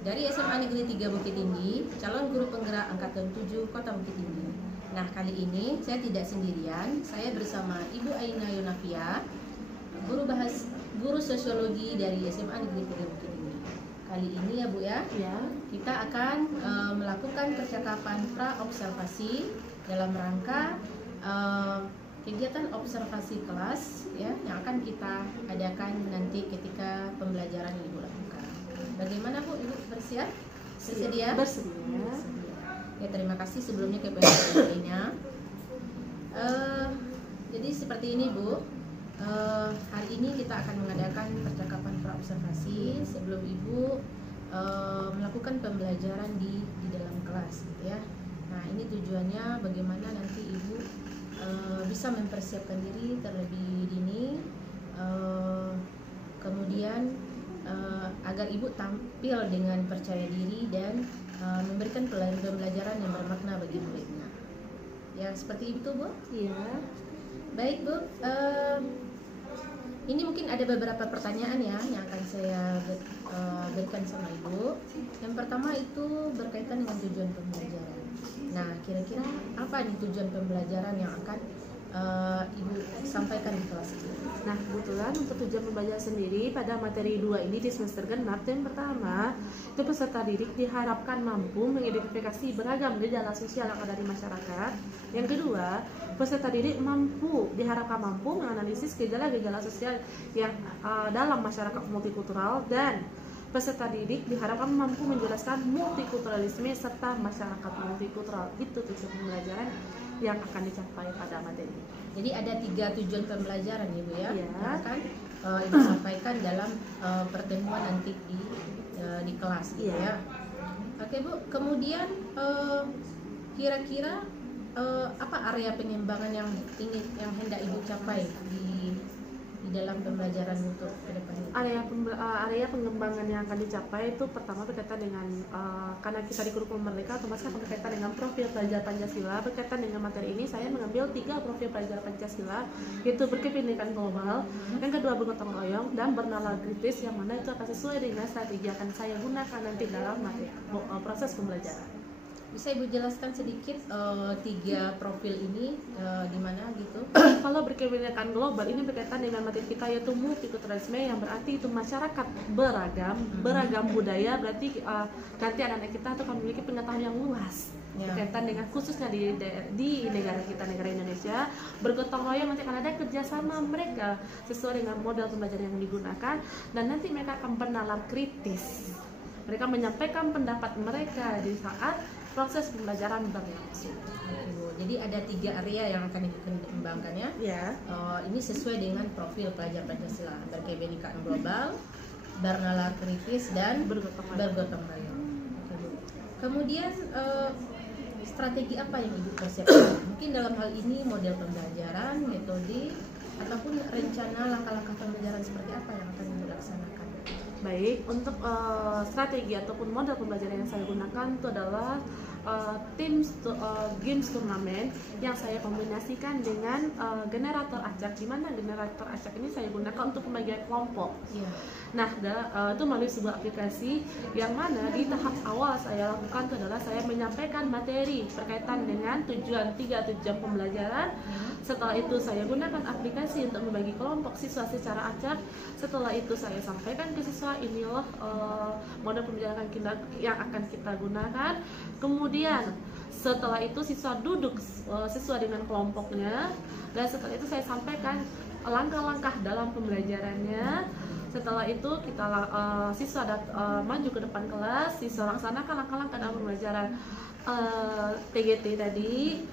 dari SMA Negeri 3 Bukit Tinggi, calon guru penggerak angkatan 7 Kota Bukit Tinggi. Nah, kali ini saya tidak sendirian, saya bersama Ibu Aina Yonafia, guru sosiologi dari SMA Negeri 3 Bukit Tinggi. Kali ini ya Bu ya, kita akan melakukan percakapan pra-observasi dalam rangka kegiatan observasi kelas ya yang akan kita adakan nanti ketika pembelajaran Ibu lakukan. Bagaimana Bu, Ibu bersiap? Bersedia? Bersedia. Ya, terima kasih sebelumnya kepada Ibu. Jadi seperti ini Bu, hari ini kita akan mengadakan percakapan pra-observasi sebelum Ibu melakukan pembelajaran di dalam kelas gitu ya. Nah, ini tujuannya bagaimana nanti Ibu bisa mempersiapkan diri terlebih dini, kemudian agar Ibu tampil dengan percaya diri dan memberikan pembelajaran yang bermakna bagi muridnya. Ya, seperti itu Bu. Iya. Baik Bu, ini mungkin ada beberapa pertanyaan ya yang akan saya berikan sama Ibu. Yang pertama itu berkaitan dengan tujuan pembelajaran. Nah, kira-kira apa nih tujuan pembelajaran yang akan Ibu sampaikan di kelas ini? Nah, kebetulan untuk tujuan pembelajaran sendiri pada materi 2 ini di semester genap, yang pertama itu peserta didik diharapkan mampu mengidentifikasi beragam gejala sosial yang ada di masyarakat. Yang kedua, peserta didik diharapkan mampu menganalisis gejala-gejala sosial yang dalam masyarakat multikultural, dan peserta didik diharapkan mampu menjelaskan multikulturalisme serta masyarakat multikultural. Itu tujuan pembelajaran yang akan dicapai pada materi ini. Jadi ada 3 tujuan pembelajaran Ibu ya, Iya. yang akan Ibu sampaikan dalam pertemuan nanti di kelas gitu Iya. ya. Oke Bu, kemudian kira-kira apa area pengembangan yang hendak Ibu capai di dalam pembelajaran untuk ke depan ini? Area pengembangan yang akan dicapai itu pertama berkaitan dengan karena kita di kurikulum Merdeka, otomatis akan berkaitan dengan profil pelajar Pancasila. Berkaitan dengan materi ini saya mengambil 3 profil pelajar Pancasila, yaitu berkependidikan global, yang kedua bergotong royong, dan bernalar kritis, yang mana itu akan sesuai dengan strategi yang akan saya gunakan nanti dalam proses pembelajaran. Bisa Ibu jelaskan sedikit 3 profil ini di mana gitu? Kalau berkependidikan global ini berkaitan dengan materi kita, yaitu multikulturalisme, yang berarti itu masyarakat beragam budaya. Berarti nanti anak-anak kita akan memiliki pengetahuan yang luas berkaitan dengan khususnya di negara kita, negara Indonesia. Bergotong royong, nanti akan ada kerjasama mereka sesuai dengan model pembelajaran yang digunakan, dan nanti mereka akan bernalar kritis. Mereka menyampaikan pendapat mereka di saat proses pembelajaran berlangsung. Jadi ada 3 area yang akan dikembangkan ya. Ya. Ini sesuai dengan profil pelajar Pancasila: berkependidikan global, bernalar kritis, dan bergotong royong. Kemudian strategi apa yang Ibu persiapkan? Mungkin dalam hal ini model pembelajaran, metode, ataupun rencana langkah-langkah pembelajaran seperti apa yang akan Ibu laksanakan? Baik, untuk strategi ataupun model pembelajaran yang saya gunakan itu adalah games turnamen yang saya kombinasikan dengan generator acak, di mana generator acak ini saya gunakan untuk pembagian kelompok. Nah, itu melalui sebuah aplikasi yang mana di tahap awal saya lakukan itu adalah saya menyampaikan materi berkaitan dengan 3 tujuan pembelajaran. Setelah itu saya gunakan aplikasi untuk membagi kelompok siswa secara acak. Setelah itu saya sampaikan ke siswa, inilah model pembelajaran yang akan kita gunakan. Kemudian setelah itu siswa duduk sesuai dengan kelompoknya, dan setelah itu saya sampaikan langkah-langkah dalam pembelajarannya. Setelah itu siswa maju ke depan kelas, siswa laksanakan langkah-langkah dalam pembelajaran TGT tadi,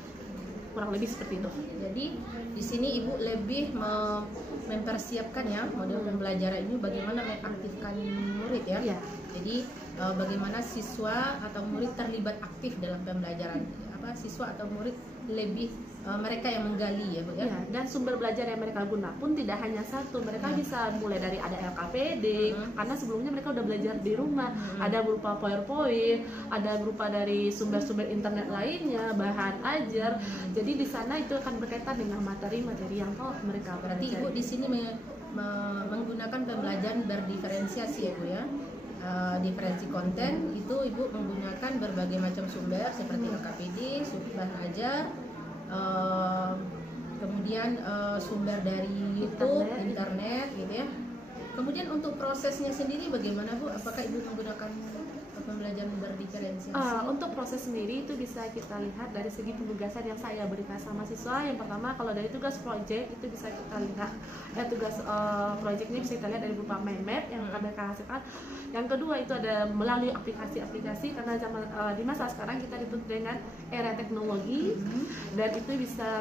kurang lebih seperti itu. Jadi di sini Ibu lebih mempersiapkan ya model pembelajaran ini bagaimana mengaktifkan murid ya. Jadi bagaimana siswa atau murid terlibat aktif dalam pembelajaran. Siswa atau murid lebih mereka yang menggali ya Bu ya. Dan sumber belajar yang mereka guna pun tidak hanya satu. Mereka bisa mulai dari ada LKPD, karena sebelumnya mereka udah belajar di rumah. Ada berupa PowerPoint, ada berupa dari sumber-sumber internet lainnya, bahan ajar. Jadi di sana itu akan berkaitan dengan materi-materi yang mereka Berarti Ibu di sini menggunakan pembelajaran berdiferensiasi ya Bu ya. diferensi konten itu Ibu menggunakan berbagai macam sumber seperti LKPD, bahan ajar, kemudian sumber dari YouTube, internet gitu ya. Kemudian untuk prosesnya sendiri bagaimana Bu? Apakah Ibu menggunakan pembelajaran berdiferensiasi? Untuk proses sendiri itu bisa kita lihat dari segi penugasan yang saya berikan sama siswa. Yang pertama kalau dari tugas project itu bisa kita lihat tugas projectnya bisa kita lihat dari berupa mind map yang mereka hasilkan. Yang kedua itu ada melalui aplikasi-aplikasi karena zaman di masa sekarang kita dituntut dengan era teknologi dan itu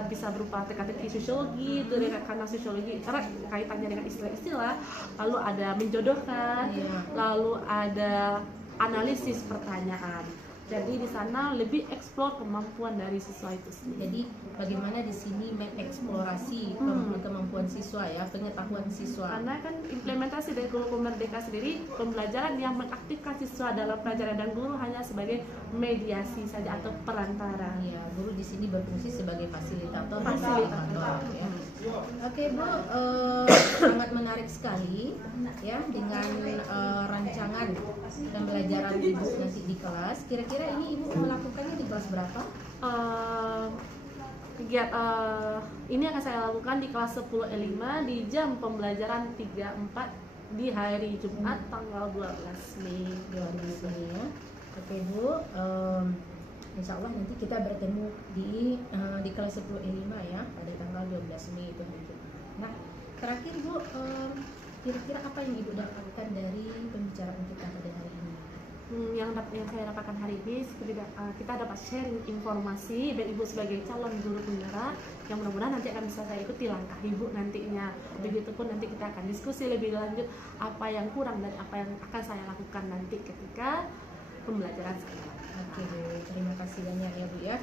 bisa berupa teka-teki sosiologi itu karena sosiologi karena kaitannya dengan istilah-istilah, lalu ada menjodohkan, lalu ada analisis pertanyaan. Jadi di sana lebih eksplor kemampuan dari siswa itu sendiri. Jadi bagaimana di sini mengeksplorasi kemampuan siswa ya, pengetahuan siswa. Karena kan implementasi dari kurikulum Merdeka sendiri pembelajaran yang mengaktifkan siswa dalam pelajaran dan guru hanya sebagai mediasi saja atau perantara. Ya, guru di sini berfungsi sebagai fasilitator. Ya. Oke Bu, sangat menarik sekali ya dengan rancangan pembelajaran Ibu nanti di kelas. Kira-kira ini Ibu melakukannya di kelas berapa? Ini akan saya lakukan di kelas 10E5 di jam pembelajaran 3-4 di hari Jumat tanggal 12 Mei 2020 ya. Oke Bu, insya Allah nanti kita bertemu di kelas 10E5 ya pada tanggal 12 Mei itu nanti. Nah terakhir Bu, kira-kira apa yang Ibu dapatkan dari pembicaraan kita pada hari ini? Yang saya dapatkan hari ini kita dapat sharing informasi dan Ibu sebagai calon guru penggerak yang mudah-mudahan nanti akan bisa saya ikuti langkah Ibu nantinya. Begitupun nanti kita akan diskusi lebih lanjut apa yang kurang dan apa yang akan saya lakukan nanti ketika pembelajaran sekarang. Oke Bu, terima kasih banyak ya Bu ya.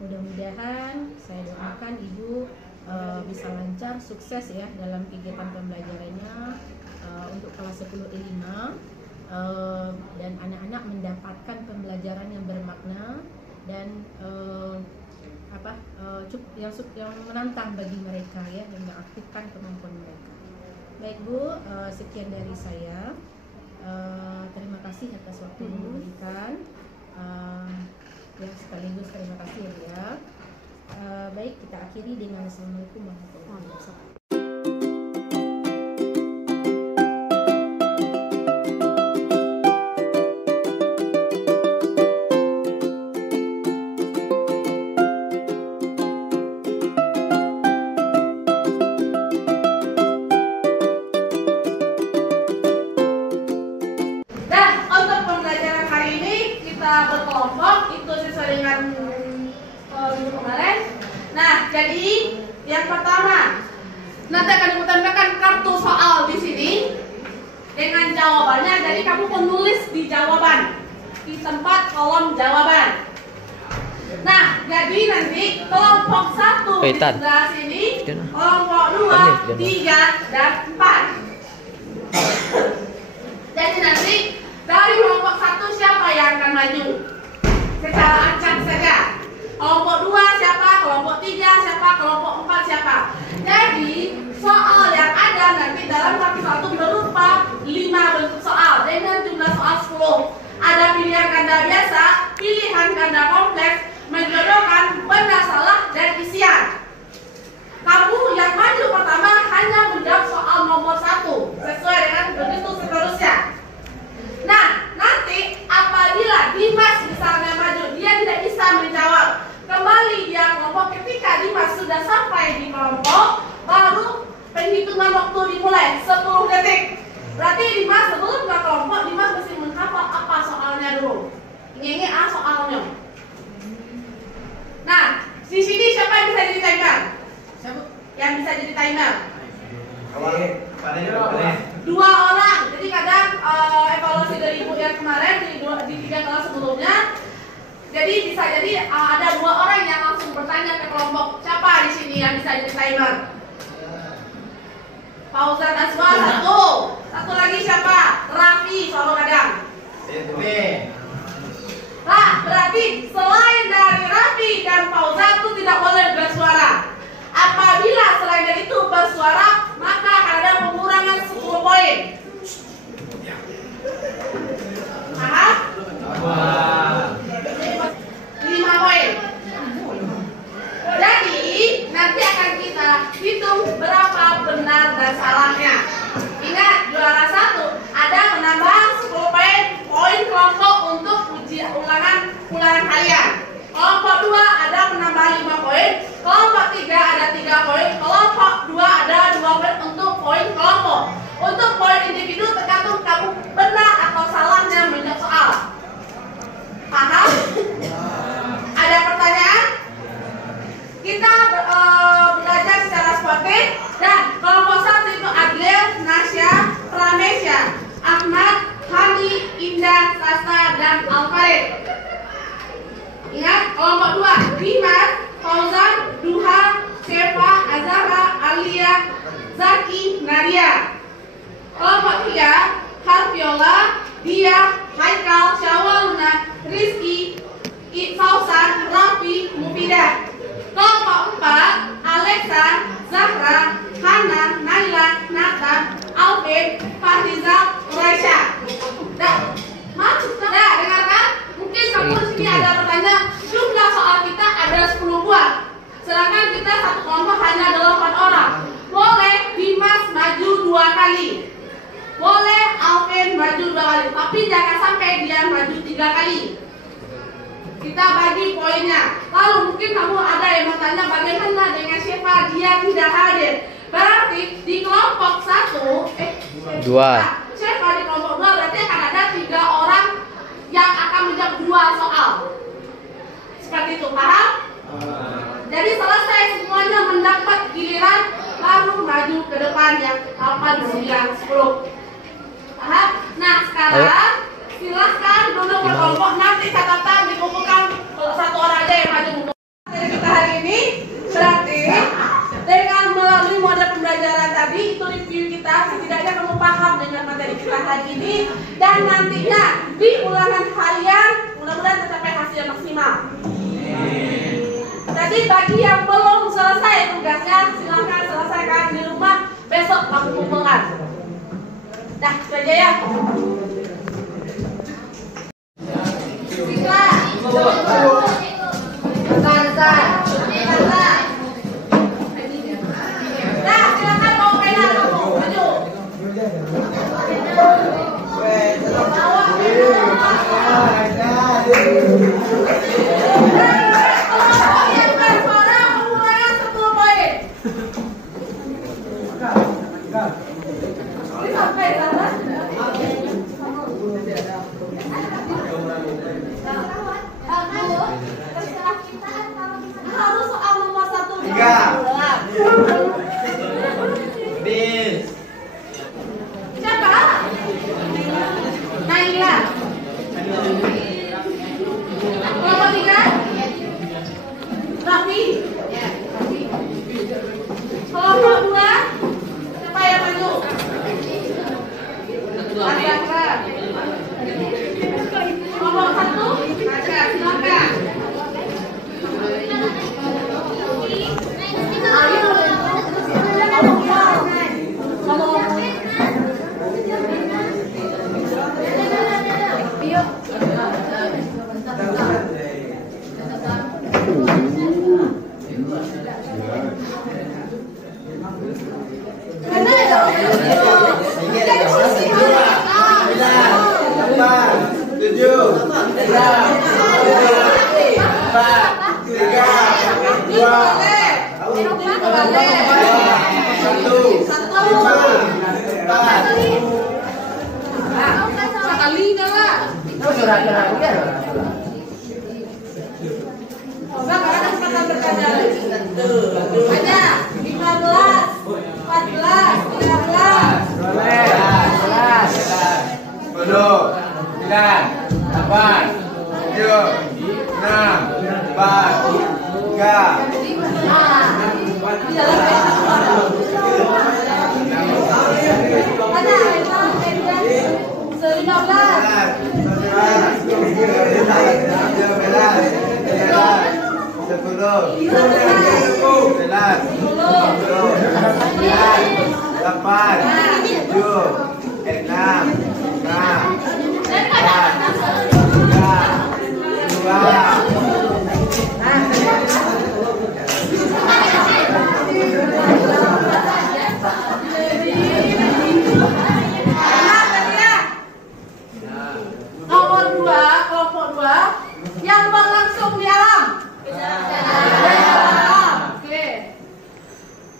Mudah-mudahan saya doakan Ibu bisa lancar, sukses ya dalam kegiatan pembelajarannya untuk kelas 10E5. Dan anak-anak mendapatkan pembelajaran yang bermakna dan yang menantang bagi mereka ya dan mengaktifkan kemampuan mereka. Baik Bu, sekian dari saya. Terima kasih atas waktu yang diberikan. Ya sekaligus terima kasih ya. Baik, kita akhiri dengan Assalamualaikum warahmatullahi wabarakatuh. Jadi yang pertama nanti akan ditampilkan kartu soal di sini dengan jawabannya. Jadi kamu menulis di jawaban di tempat kolom jawaban. Nah, jadi nanti kelompok 1 di sebelah sini, kelompok 2, 3, dan 4. Jadi nanti dari kelompok 1 siapa yang akan maju? Secara acak saja. Kelompok 2 siapa, kelompok 3 siapa, kelompok 4 siapa. Jadi soal yang ada nanti dalam kartu 1 berupa 5 bentuk soal dengan jumlah soal 10. Ada pilihan ganda biasa, pilihan ganda kompleks, menjodohkan, benar salah, dan isian. Kamu yang maju pertama hanya menjawab soal nomor 1 sesuai dengan begitu seterusnya. Nah, nanti apabila Dimas misalnya maju, dia tidak bisa menjawab. Kembali dia kelompok, ketika Dimas sudah sampai di kelompok, baru penghitungan waktu dimulai 10 detik. Berarti Dimas sebelum ke kelompok, Dimas mesti menghafal apa soalnya dulu. Ini soalnya. Nah, di sini siapa yang bisa jadi timer? Yang bisa jadi timer? Dua orang. Jadi kadang evaluasi dari Ibu yang kemarin di 3 kelas sebelumnya. Jadi bisa jadi ada 2 orang yang langsung bertanya ke kelompok, siapa di sini yang bisa jadi timer? Fauzan Azwa 1. Satu lagi siapa? Raffi Solo Gadang. Nah, berarti selain dari Raffi dan Fauzan itu tidak boleh bersuara. Apabila selain dari itu bersuara, maka ada pengurangan 10 poin. kamu benar atau salahnya menjawab soal. Paham? Ada pertanyaan? Kita belajar secara spontan. Dan kelompok 1 itu Adil, Nasya, Pramesya, Ahmad, Hani, Indah, Sasa, dan Alfarid. Ingat, kelompok 2 Dimas, Fauzan, Duha, Shefa, Azhara, Alia, Zaki, Nadia. Kelompok 3 Harfiola, Dia, Haikal, Syawaluna, Rizky, Fausan, Rafi, Mufidah. Kelompok 4 Alexa, Zahra, Hana, Naila, Nathan, Alvin, Fahrizal, Raisya. Nah, dengarkan. Mungkin kamu di sini ada pertanyaan. Jumlah soal kita ada 10 buah. Sedangkan kita satu kelompok hanya 8 orang. Boleh Dimas maju 2 kali. Boleh Alvin maju 2 kali. Tapi jangan sampai dia maju 3 kali. Kita bagi poinnya. Lalu mungkin kamu ada yang mau tanya bagaimana dengan Shefa, dia tidak hadir. Berarti di kelompok 1 Shefa di kelompok 2 berarti akan ada 3 orang yang akan menjawab 2 soal. Seperti itu, paham? Jadi selesai semuanya mendapat giliran, lalu maju ke depan yang 8, 9, 10. Paham? Nah, sekarang silahkan duduk berkelompok, nanti catatan dikumpulkan kalau 1 orang aja yang maju. Dari kita hari ini berarti dengan melalui mode pembelajaran tadi itu review kita, setidaknya kamu paham dengan materi kita hari ini, dan nantinya di ulangan harian mudah-mudahan tercapai hasil maksimal. Jadi bagi yang belum selesai tugasnya silahkan selesaikan di rumah, besok kamu kumpulkan. Dah, itu aja ya. Nah, silakan bawa pena kamu, maju. Bawa harus soal nomor 1 Bis. Siapa? Naila. Nomor 3 Rafi. Nomor 2 siapa yang maju? Azhara. Nomor 1 Nasya, silakan.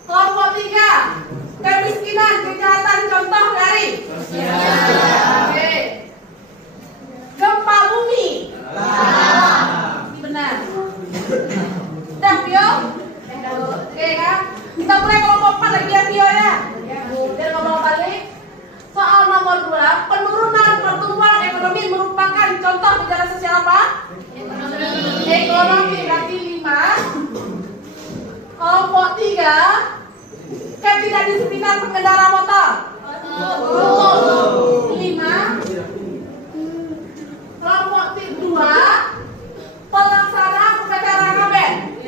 Kelompok 3 kemiskinan, kejahatan contoh dari Ekonomi berarti 5. Kelompok 3, ketidakdisiplinan pengendara motor. 5. Kelompok 2, pelaksanaan upacara ngaben.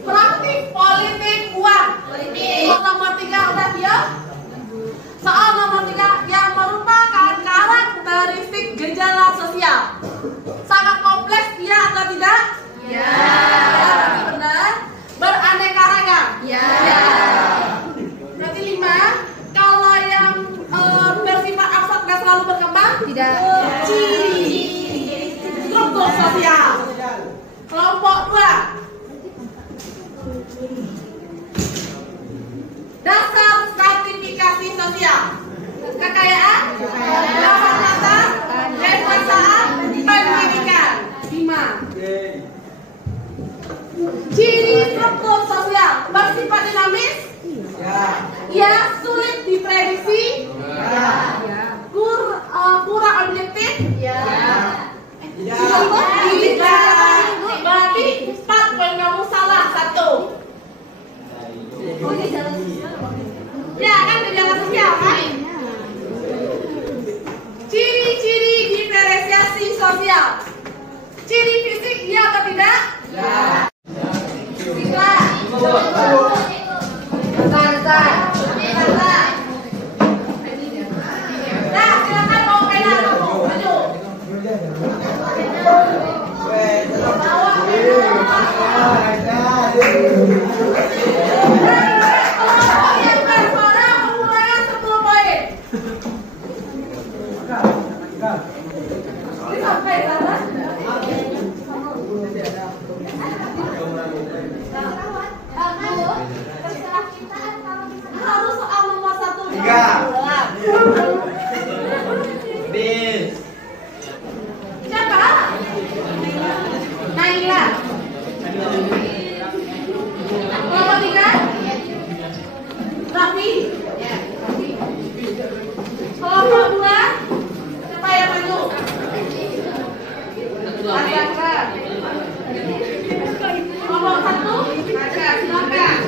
Praktik politik uang. Soal nomor 3 udah dia. Soal nomor 3 yang merupakan karakteristik gejala sosial. Sangat kompleks, iya atau tidak? Ya. Benar. Beraneka ragam. Ya. Berarti 5. Kalau yang bersifat abstrak nggak selalu berkembang? Tidak. Ciri struktur sosial. Kelompok 2. Dasar stratifikasi sosial. Kekayaan, pendapatan, kekuasaan, pendidikan. 5. Ciri struktur sosial bersifat dinamis. Ya, sulit diprediksi. Kurang objektif. Berarti 4 poin kamu salah 1. Ya kan gejala sosial kan? Ciri-ciri diferensiasi sosial. Ciri fisik iya atau tidak? Ya. Siswa. Nah, silakan bawa pena kamu. Maju. Bawa harus soal nomor 1. 3. Bis. Siapa? Naila. Nomor 3. Raffi. Nomor 2. Siapa yang maju? Asakra. Nomor 1. Aja, silakan.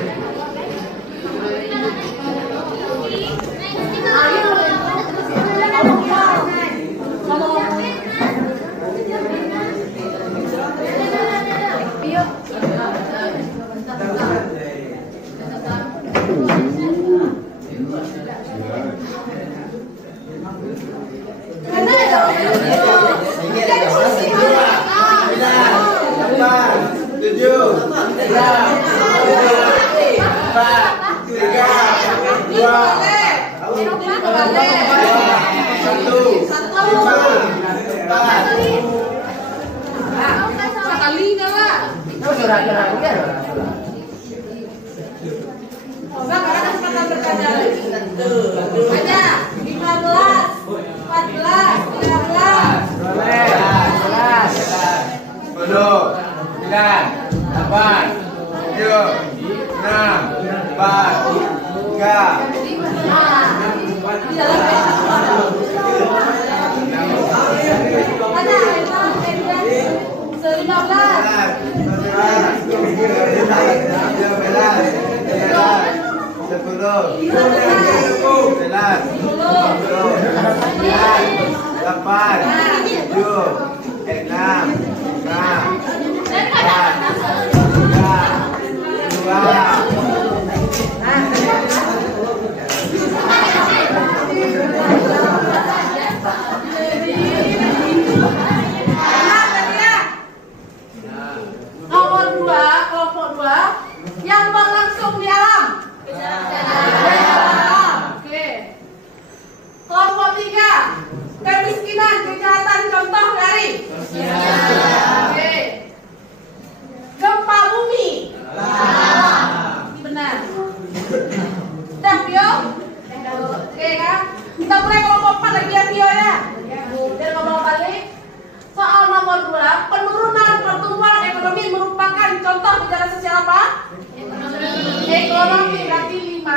Ekonomi berarti 5.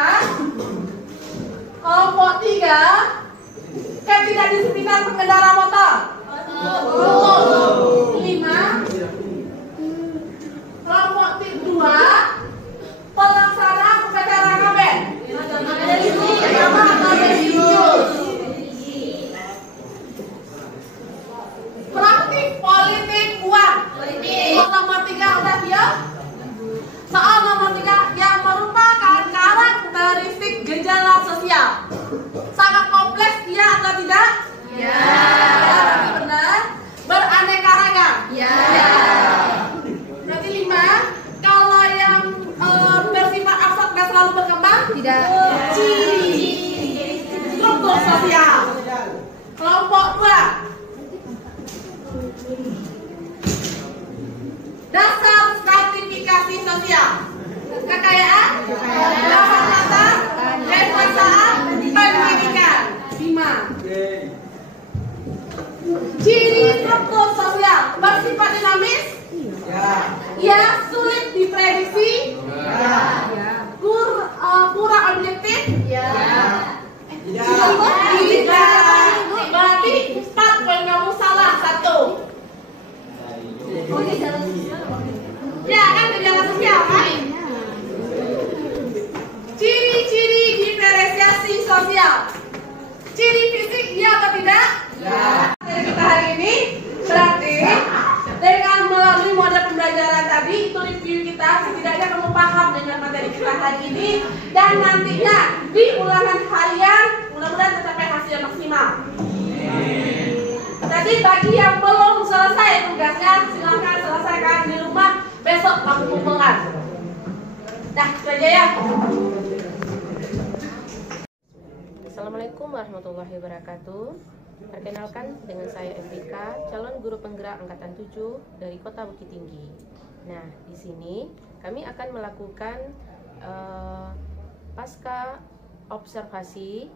Kelompok 3, dengan pengendara motor? Betul. 5. Kelompok 2, pelaksana upacara ngaben. Praktik politik uang. Soal nomor 3 udah diam. Soal nomor 3 yang merupakan karakteristik gejala sosial. Sangat kompleks, iya atau tidak? Ya. Benar. Beraneka ragam. Ya. Berarti 5. Kalau yang bersifat abstrak dan selalu berkembang? Tidak. Ciri struktur sosial. Kelompok 2. Dasar stratifikasi sosial. Kekayaan, pendapatan, kekuasaan, pendidikan. 5. Ciri struktur sosial bersifat dinamis. Ya, sulit diprediksi. Kurang objektif. Tidak. Berarti 4 poin kamu salah 1. Ya kan gejala sosial kan? Ciri-ciri diferensiasi sosial. Ciri fisik iya atau tidak? Ya. Dari kita hari ini berarti dengan melalui mode pembelajaran tadi itu review kita, setidaknya kamu paham dengan materi kita hari ini, dan nantinya di ulangan harian mudah-mudahan tercapai hasil maksimal. Jadi bagi yang belum selesai tugasnya silahkan selesaikan di rumah, besok kamu kumpulkan. Nah, itu aja ya. Assalamualaikum warahmatullahi wabarakatuh. Perkenalkan, dengan saya Evika, calon guru penggerak angkatan 7 dari Kota Bukit Tinggi. Nah, di sini kami akan melakukan pasca observasi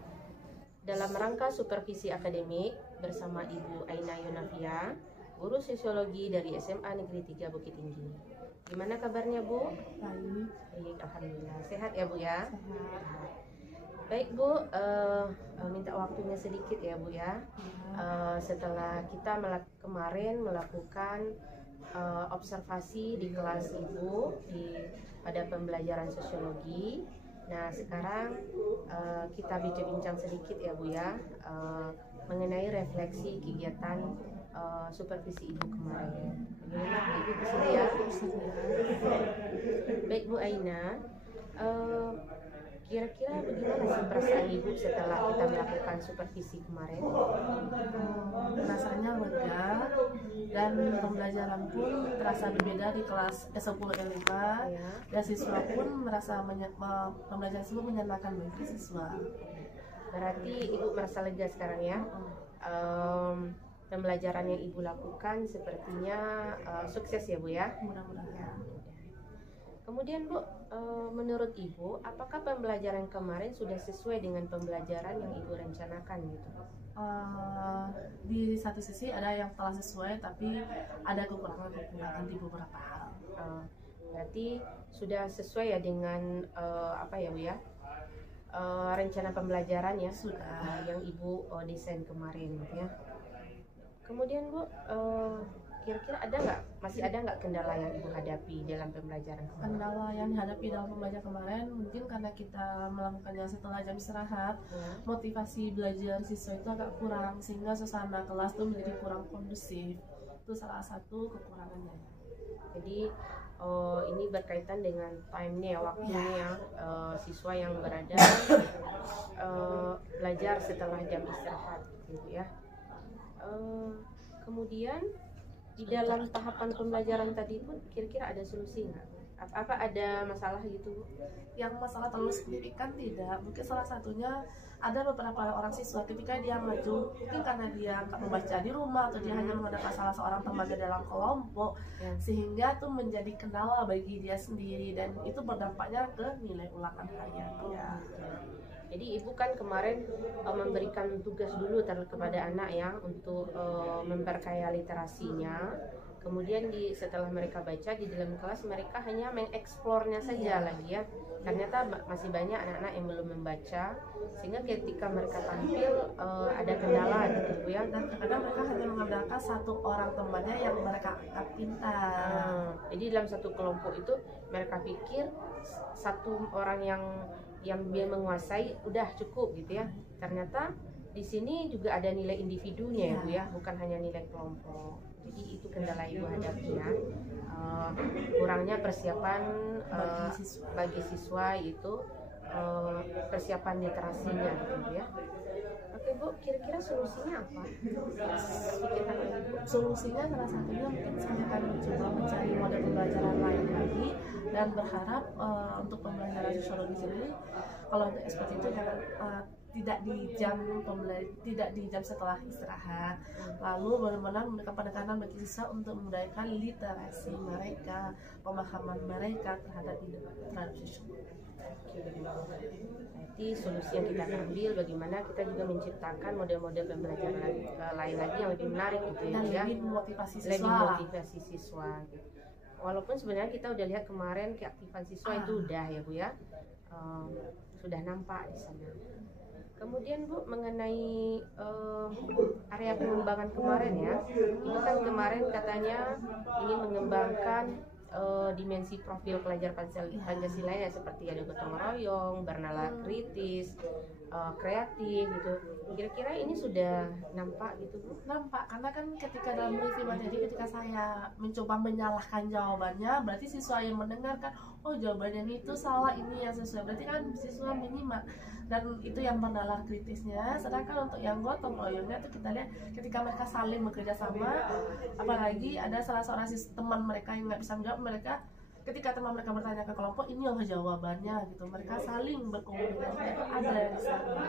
dalam rangka supervisi akademik bersama Ibu Aina Yonafia, guru sosiologi dari SMA Negeri 3 Bukit Tinggi. Gimana kabarnya, Bu? Baik, alhamdulillah. Sehat ya, Bu ya? Sehat. Baik, Bu, minta waktunya sedikit ya, Bu ya. Setelah kita kemarin melakukan observasi di kelas Ibu pada pembelajaran sosiologi. Nah, sekarang kita bincang sedikit ya, Bu ya, mengenai refleksi kegiatan supervisi Ibu kemarin. Bagaimana Ibu bersedia? Baik, Bu Aina, kira-kira bagaimana sih perasaan Ibu setelah kita melakukan supervisi kemarin? Rasanya lega dan pembelajaran pun terasa berbeda di kelas S10 L5 ya. Dan siswa pun merasa pembelajaran tersebut menyenangkan bagi siswa. Berarti Ibu merasa lega sekarang ya? Pembelajaran yang Ibu lakukan sepertinya sukses ya, Bu ya? Mudah-mudahan. Kemudian, Bu, menurut Ibu, apakah pembelajaran kemarin sudah sesuai dengan pembelajaran yang Ibu rencanakan gitu? Di satu sisi ada yang telah sesuai, tapi ada kekurangan di beberapa hal. Berarti sudah sesuai ya dengan apa ya, Bu ya? Rencana pembelajaran ya, sudah yang Ibu desain kemarin gitu ya. Kemudian, Bu, kira-kira masih ada nggak kendala yang Ibu hadapi dalam pembelajaran kemarin? Kendala yang dihadapi dalam pembelajaran kemarin mungkin karena kita melakukannya setelah jam istirahat, motivasi belajar siswa itu agak kurang, sehingga suasana kelas itu menjadi kurang kondusif. Itu salah satu kekurangannya. Jadi ini berkaitan dengan time-nya, waktunya ya, siswa yang berada belajar setelah jam istirahat gitu ya. Kemudian di dalam tahapan pembelajaran tadi pun kira-kira ada solusi nggak? Apa ada masalah gitu? Yang masalah terlalu signifikan tidak. Mungkin salah satunya ada beberapa orang siswa ketika dia maju, mungkin karena dia nggak membaca di rumah atau dia hanya mengadakan salah seorang temannya dalam kelompok, sehingga itu menjadi kendala bagi dia sendiri dan itu berdampaknya ke nilai ulangan harian. Jadi Ibu kan kemarin memberikan tugas dulu kepada anak ya untuk memperkaya literasinya, Kemudian setelah mereka baca di dalam kelas, mereka hanya mengeksplornya saja lagi ya. Ternyata masih banyak anak-anak yang belum membaca, sehingga ketika mereka tampil ada kendala gitu ya. Dan kadang mereka hanya mengandalkan satu orang temannya yang mereka anggap pintar. Jadi dalam satu kelompok itu mereka pikir satu orang yang dia menguasai udah cukup gitu ya. Ternyata di sini juga ada nilai individunya ya Bu ya, bukan hanya nilai kelompok. Jadi itu kendala Ibu hadapi ya. Kurangnya persiapan bagi siswa itu persiapan literasinya gitu ya. Oke Bu, kira-kira solusinya apa? Solusinya salah satunya mungkin saya akan mencoba mencari model pembelajaran lain lagi, dan berharap untuk pembelajaran sosiologi sendiri kalau untuk seperti itu jangan tidak di jam setelah istirahat, lalu benar-benar memberikan penekanan bagi siswa untuk memudahkan literasi mereka, pemahaman mereka terhadap siswa. Jadi solusi yang kita ambil bagaimana kita juga menciptakan model-model pembelajaran lain lagi yang lebih menarik gitu ya, dan lebih memotivasi siswa. Walaupun sebenarnya kita udah lihat kemarin keaktifan siswa itu udah ya Bu ya, sudah nampak di sana. Kemudian Bu, mengenai area pengembangan kemarin ya, itu kan kemarin katanya ingin mengembangkan dimensi profil pelajar Pancasila ya, seperti ada gotong royong, bernalar kritis, kreatif gitu. Kira-kira ini sudah nampak gitu Bu? Nampak, karena kan ketika dalam review materi, ketika saya mencoba menyalahkan jawabannya, berarti siswa yang mendengarkan, oh jawabannya itu salah, ini yang sesuai, berarti kan siswa menyimak, dan itu yang bernalar kritisnya. Sedangkan untuk yang gotong royongnya itu kita lihat ketika mereka saling bekerja sama, apalagi ada salah seorang teman mereka yang nggak bisa menjawab, mereka ketika teman mereka bertanya ke kelompok, ini loh jawabannya gitu, mereka saling berkomunikasi, itu ada di sana.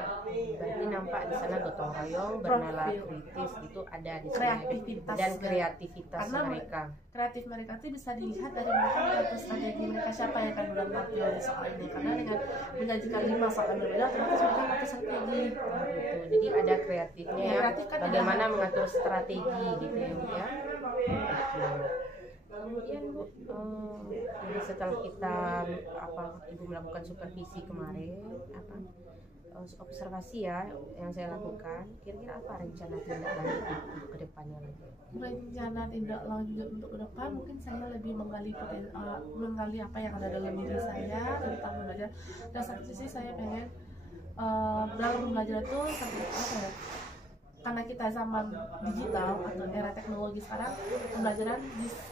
Berarti nampak di sana gotong royong, bernalar kritis itu ada di sana, dan kreativitas mereka. Kreatif mereka itu bisa dilihat dari mereka mengatur strategi mereka, siapa yang akan dalam tampil di soal ini, karena dengan menyajikan 5 soal berbeda otomatis mereka pakai strategi gitu. Jadi ada kreatifnya ya, kreatif kan bagaimana mengatur strategi gitu ya. Kemudian Bu, setelah kita Ibu melakukan supervisi kemarin, observasi ya yang saya lakukan, kira-kira apa rencana tindak lanjut ke depannya lagi? Rencana tindak lanjut untuk ke depan mungkin saya lebih menggali apa yang ada dalam diri saya tentang belajar, dan satu sisi saya pengen dalam belajar itu karena kita zaman digital atau era teknologi sekarang, pembelajaran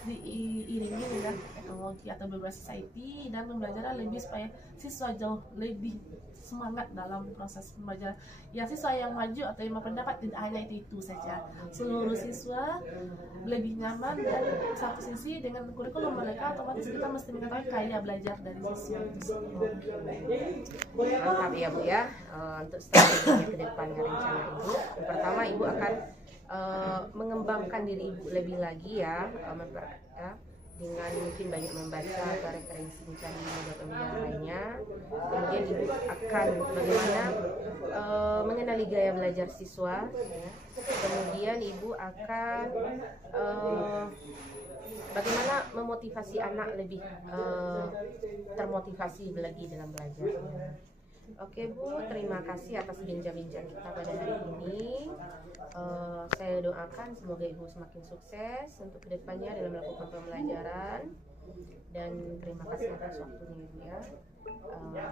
diiringi dengan teknologi atau berbasis IT, dan pembelajaran lebih supaya siswa jauh lebih semangat dalam proses pembelajaran. Yang siswa yang maju atau yang berpendapat tidak hanya itu saja, seluruh siswa lebih nyaman, dan satu sisi dengan kurikulum mereka otomatis kita mesti mengetahui kaya belajar dari siswa itu. Mantap ya Bu ya. Untuk strategi ke depannya rencana Ibu, pertama Ibu akan mengembangkan diri Ibu lebih lagi ya, dengan mungkin banyak membaca atau referensi mencari model pembelajaran lainnya. Kemudian Ibu akan bagaimana mengenali gaya belajar siswa ya. Kemudian Ibu akan bagaimana memotivasi anak lebih termotivasi lagi dalam belajarnya. Oke Bu, terima kasih atas bincang-bincang kita pada hari ini. Saya doakan semoga Ibu semakin sukses untuk kedepannya dalam melakukan pembelajaran, dan terima kasih atas waktunya Ibu ya.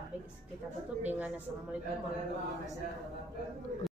Baik, kita tutup dengan assalamualaikum warahmatullahi wabarakatuh.